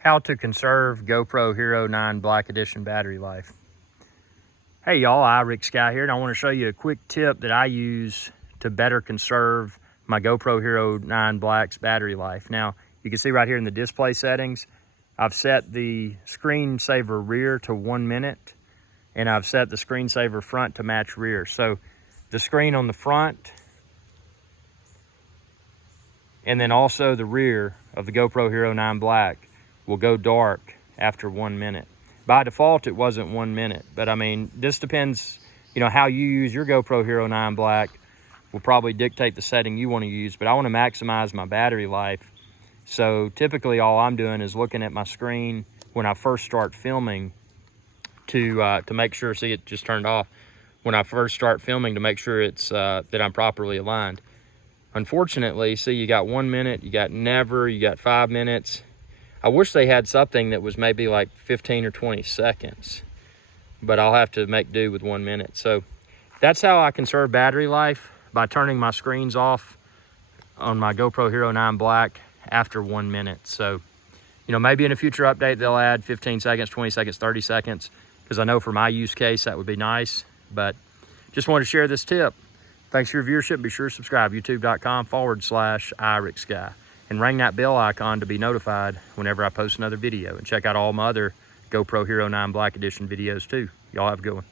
How to conserve GoPro HERO9 Black Edition battery life. Hey y'all, iRickSky here, and I want to show you a quick tip that I use to better conserve my GoPro HERO9 Black's battery life. Now, you can see right here in the display settings, I've set the screensaver rear to 1 minute, and I've set the screensaver front to match rear. So the screen on the front, and then also the rear of the GoPro HERO9 Black will go dark after 1 minute. By default, it wasn't 1 minute, but I mean, this depends, how you use your GoPro HERO9 Black will probably dictate the setting you want to use, but I want to maximize my battery life. So typically all I'm doing is looking at my screen when I first start filming to make sure, see, it just turned off. When I first start filming to make sure it's that I'm properly aligned. Unfortunately, see, you got 1 minute, you got never, you got 5 minutes. I wish they had something that was maybe like 15 or 20 seconds, but I'll have to make do with 1 minute. So that's how I conserve battery life, by turning my screens off on my GoPro HERO9 Black after 1 minute. So, maybe in a future update, they'll add 15 seconds, 20 seconds, 30 seconds, because I know for my use case, that would be nice, but just wanted to share this tip. Thanks for your viewership. Be sure to subscribe, youtube.com/iRickSky. And ring that bell icon to be notified whenever I post another video. And check out all my other GoPro HERO9 Black Edition videos too. Y'all have a good one.